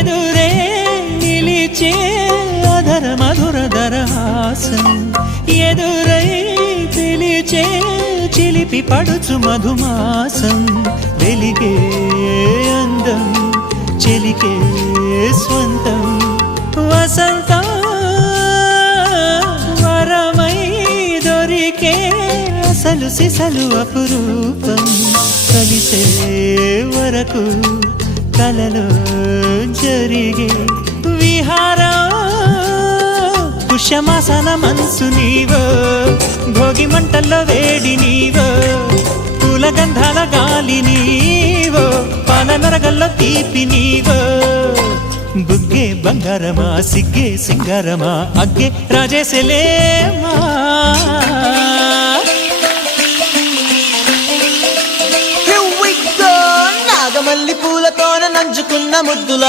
ఎదురే నిలిచే అధర మధుర దరహాసం ఎదురై పిలిచే చిలిపి పడుచు మధుమాసం వెలిగే అందం చెలికే స్వంతం వసంతం వరమై దొరికే అసలు సిసలు అపురూపం కలిసే వరకు కలలో జరిగే విహారం పుష్యమాసన మనసు నీవో భోగి మంటల్లో వేడి నీవో పూల గంధాల గాలి నీవో పాల నరగల్లో తీపి నీవో బుగ్గే బంగారమా సిగ్గే సింగారమా అగ్గే రాజేసలేమా నాగమల్లి పూలతోన నంచుకున్న ముద్దుల